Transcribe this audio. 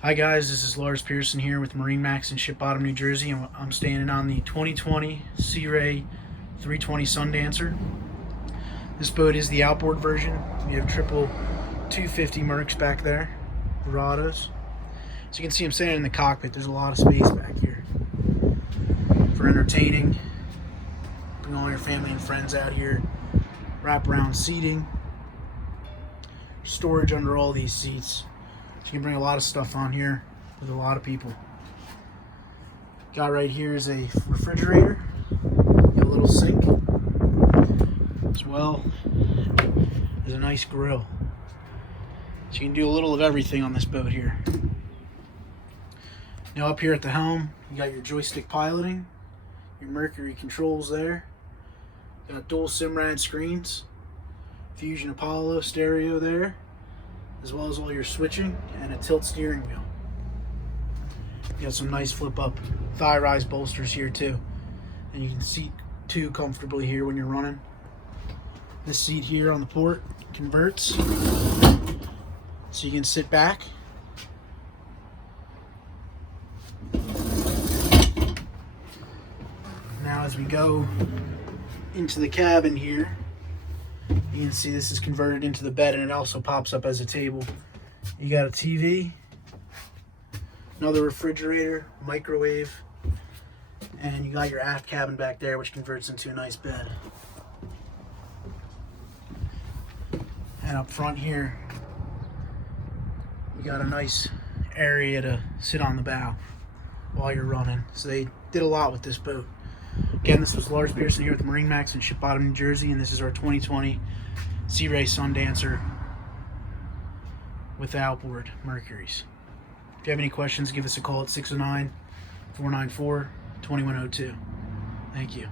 Hi guys, this is Lars Pearson here with MarineMax in Ship Bottom, New Jersey. I'm standing on the 2020 Sea Ray 320 Sundancer. This boat is the outboard version. We have triple 250 Mercs back there, Dorados. So you can see I'm standing in the cockpit. There's a lot of space back here for entertaining. Bring all your family and friends out here. Wrap around seating. Storage under all these seats. So you can bring a lot of stuff on here with a lot of people. Got right here is a refrigerator, got a little sink, as well as a nice grill. So you can do a little of everything on this boat here. Now up here at the helm, you got your joystick piloting, your Mercury controls there. Got dual SIMRAD screens, Fusion Apollo stereo there, as well as all your switching and a tilt steering wheel. You got some nice flip up thigh rise bolsters here too, and you can seat two comfortably here when you're running. This seat here on the port converts so you can sit back. Now as we go into the cabin here, you can see this is converted into the bed, and it also pops up as a table. You got a TV, another refrigerator, microwave, and you got your aft cabin back there, which converts into a nice bed. And up front here, you got a nice area to sit on the bow while you're running. So they did a lot with this boat. Again, this was Lars Pearson here with MarineMax in Ship Bottom, New Jersey, and this is our 2020 Sea Ray Sundancer with outboard Mercuries. If you have any questions, give us a call at 609-494-2102. Thank you.